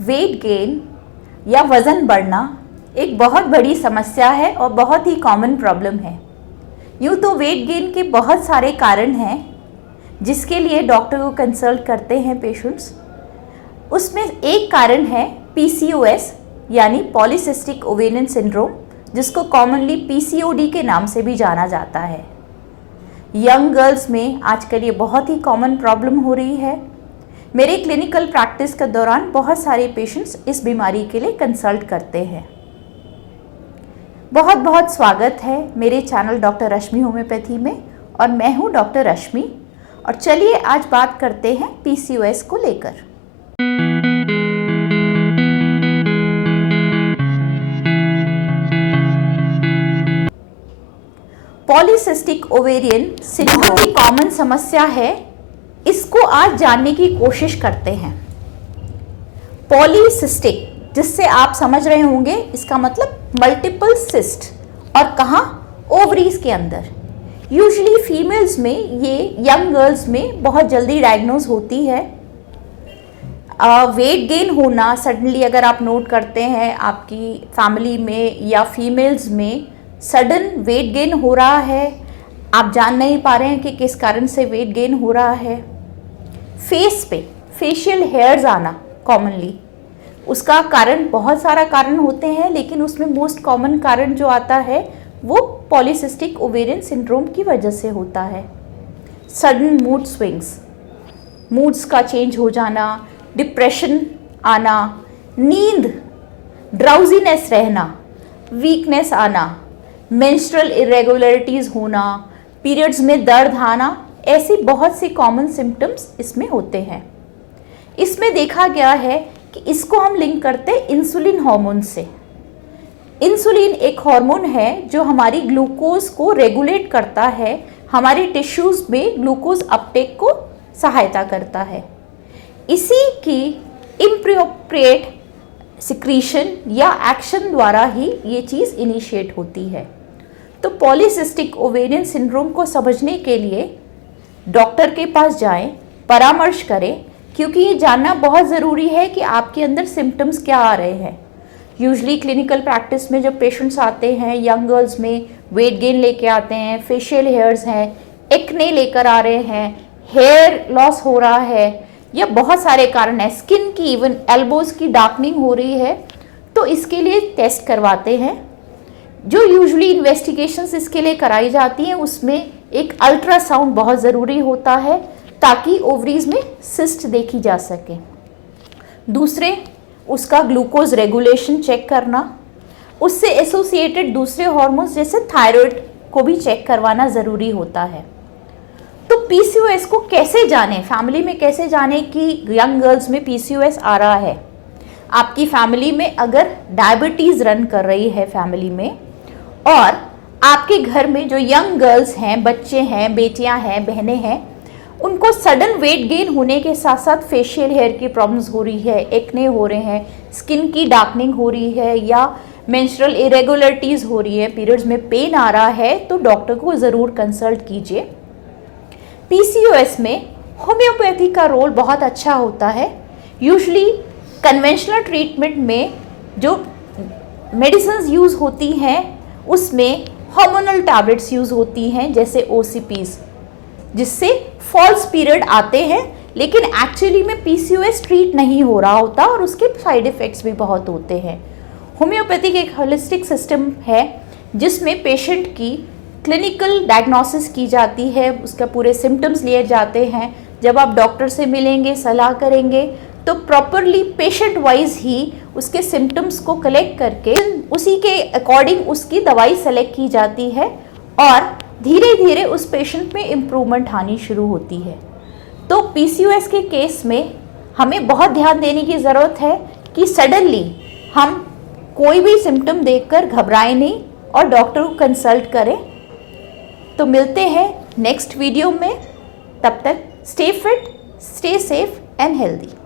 Weight gain या वज़न बढ़ना एक बहुत बड़ी समस्या है और बहुत ही कॉमन प्रॉब्लम है। यूँ तो वेट गेन के बहुत सारे कारण हैं जिसके लिए डॉक्टर को कंसल्ट करते हैं पेशेंट्स। उसमें एक कारण है PCOS यानी पॉलीसिस्टिक ओवेरियन सिंड्रोम, जिसको कॉमनली PCOD के नाम से भी जाना जाता है। यंग गर्ल्स में आजकल ये बहुत ही कॉमन प्रॉब्लम हो रही है। मेरे क्लिनिकल प्रैक्टिस के दौरान बहुत सारे पेशेंट्स इस बीमारी के लिए कंसल्ट करते हैं। बहुत बहुत स्वागत है मेरे चैनल डॉक्टर रश्मि होम्योपैथी में, और मैं हूँ डॉक्टर रश्मि। और चलिए आज बात करते हैं PCOS को लेकर। पॉलीसिस्टिक ओवेरियन सिंड्रोम की कॉमन समस्या है, इसको आज जानने की कोशिश करते हैं। पॉलीसिस्टिक, जिससे आप समझ रहे होंगे इसका मतलब मल्टीपल सिस्ट, और कहाँ? ओवरीज के अंदर। यूजुअली फीमेल्स में, ये यंग गर्ल्स में बहुत जल्दी डायग्नोज होती है। वेट गेन होना सडनली अगर आप नोट करते हैं आपकी फैमिली में या फीमेल्स में सडन वेट गेन हो रहा है, आप जान नहीं पा रहे हैं कि किस कारण से वेट गेन हो रहा है। फेस पे फेशियल हेयर्स आना कॉमनली, उसका कारण बहुत सारा कारण होते हैं, लेकिन उसमें मोस्ट कॉमन कारण जो आता है वो पॉलीसिस्टिक ओवेरियन सिंड्रोम की वजह से होता है। सडन मूड स्विंग्स, मूड्स का चेंज हो जाना, डिप्रेशन आना, नींद, ड्राउजीनेस रहना, वीकनेस आना, मेंस्ट्रुअल इरेगुलरिटीज़ होना, पीरियड्स में दर्द आना, ऐसी बहुत सी कॉमन सिम्टम्स इसमें होते हैं। इसमें देखा गया है कि इसको हम लिंक करते हैं इंसुलिन हार्मोन से। इंसुलिन एक हार्मोन है जो हमारी ग्लूकोज को रेगुलेट करता है, हमारे टिश्यूज़ में ग्लूकोज अपटेक को सहायता करता है। इसी की इम्प्रोप्रिएट सिक्रीशन या एक्शन द्वारा ही ये चीज़ इनिशिएट होती है। तो पॉलीसिस्टिक ओवेरियन सिंड्रोम को समझने के लिए डॉक्टर के पास जाएं, परामर्श करें, क्योंकि ये जानना बहुत ज़रूरी है कि आपके अंदर सिम्टम्स क्या आ रहे हैं। यूजुअली क्लिनिकल प्रैक्टिस में जब पेशेंट्स आते हैं यंग गर्ल्स में, वेट गेन लेके आते हैं, फेशियल हेयर्स हैं, एक्ने लेकर आ रहे हैं, हेयर लॉस हो रहा है, या बहुत सारे कारण हैं, स्किन की, इवन एल्बोज़ की डार्कनिंग हो रही है, तो इसके लिए टेस्ट करवाते हैं। जो यूजुअली इन्वेस्टिगेशंस इसके लिए कराई जाती हैं उसमें एक अल्ट्रासाउंड बहुत ज़रूरी होता है ताकि ओवरीज में सिस्ट देखी जा सके। दूसरे, उसका ग्लूकोज रेगुलेशन चेक करना, उससे एसोसिएटेड दूसरे हार्मोन्स जैसे थायराइड को भी चेक करवाना ज़रूरी होता है। तो PCOS को कैसे जाने, फैमिली में कैसे जाने कि यंग गर्ल्स में PCOS आ रहा है? आपकी फैमिली में अगर डायबिटीज़ रन कर रही है फैमिली में, और आपके घर में जो यंग गर्ल्स हैं, बच्चे हैं, बेटियां हैं, बहनें हैं, उनको सडन वेट गेन होने के साथ साथ फेशियल हेयर की प्रॉब्लम्स हो रही है, एक्ने हो रहे हैं, स्किन की डार्कनिंग हो रही है, या मेंस्ट्रुअल इरेगुलरिटीज़ हो रही है, पीरियड्स में पेन आ रहा है, तो डॉक्टर को ज़रूर कंसल्ट कीजिए। PCOS में होम्योपैथी का रोल बहुत अच्छा होता है। यूजुअली कन्वेंशनल ट्रीटमेंट में जो मेडिसिन्स यूज़ होती हैं उसमें हार्मोनल टैबलेट्स यूज़ होती हैं, जैसे OCPs, जिससे फॉल्स पीरियड आते हैं, लेकिन एक्चुअली में PCOS ट्रीट नहीं हो रहा होता और उसके साइड इफ़ेक्ट्स भी बहुत होते हैं। होम्योपैथिक एक होलिस्टिक सिस्टम है जिसमें पेशेंट की क्लिनिकल डायग्नोसिस की जाती है, उसका पूरे सिम्टम्स लिए जाते हैं। जब आप डॉक्टर से मिलेंगे, सलाह करेंगे, तो प्रॉपरली पेशेंट वाइज ही उसके सिम्टम्स को कलेक्ट करके उसी के अकॉर्डिंग उसकी दवाई सेलेक्ट की जाती है, और धीरे धीरे उस पेशेंट में इम्प्रूवमेंट आनी शुरू होती है। तो PCOS के केस में हमें बहुत ध्यान देने की ज़रूरत है कि सडनली हम कोई भी सिम्टम देखकर घबराएं नहीं और डॉक्टर को कंसल्ट करें। तो मिलते हैं नेक्स्ट वीडियो में, तब तक stay fit, stay safe and healthy.